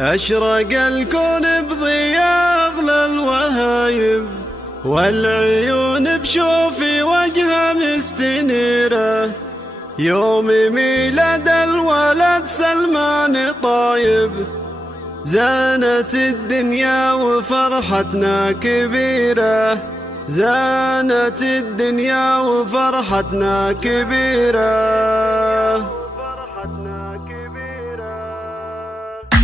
أشرق الكون بضياء أغلى الوهايب، والعيون بشوفي وجهها مستنيرة. يوم ميلاد الولد سلمان طايب، زانت الدنيا وفرحتنا كبيرة. زانت الدنيا وفرحتنا كبيرة.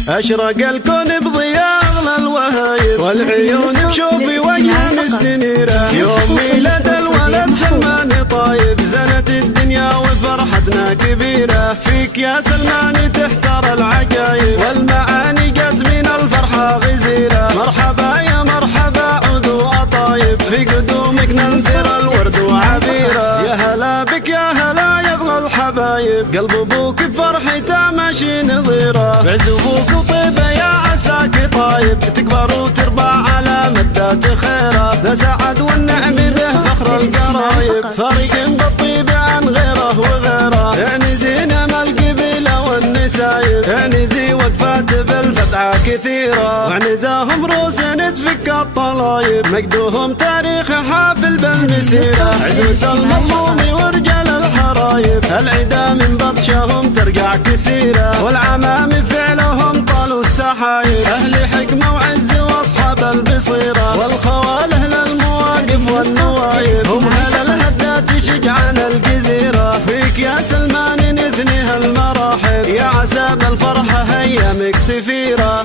أشرق الكون بضياء أغلى الوهايب، والعيون بشوفي وجهها مستنيرة. يوم ميلاد الولد سلمان طايب، زنت الدنيا وفرحتنا كبيرة. فيك يا سلمان تحتار العجايب، والمعاني جت من الفرحة غزيرة. مرحبا يا مرحبا عود وأطايب، في قدومك ننثر الورد وعبيرة. يا هلا بك يا هلا يا أغلى الحبايب، قلب أبوك بفرحته ماشي نظيرة. بعز أبوك وطيبة يا عساك طايب، تكبر وتربى على مدات خيره. ذا سعد والنعم به فخر القرايب، فريق بالطيب عن غيره وغيره. يعني زيننا القبيلة والنسايب، يعني زي وقفات بالفتحة كثيرة. وعنزاهم روس تفك الطلايب، مجدوهم تاريخ حافل بالمسيرة. عزوة المظلوم ورجال الحرايب، العدا من بطشهم ترجع كسيرة. والعمام فعلهم طالوا السحايب، أهل حكمة وعز وأصحاب البصيرة. والخواله للمواقف والنوايب، هم هل الهدات شجعان الجزيرة. فيك يا سلمان نثني هالمراحب، يا عسى بالفرحة أيامك سفيرة.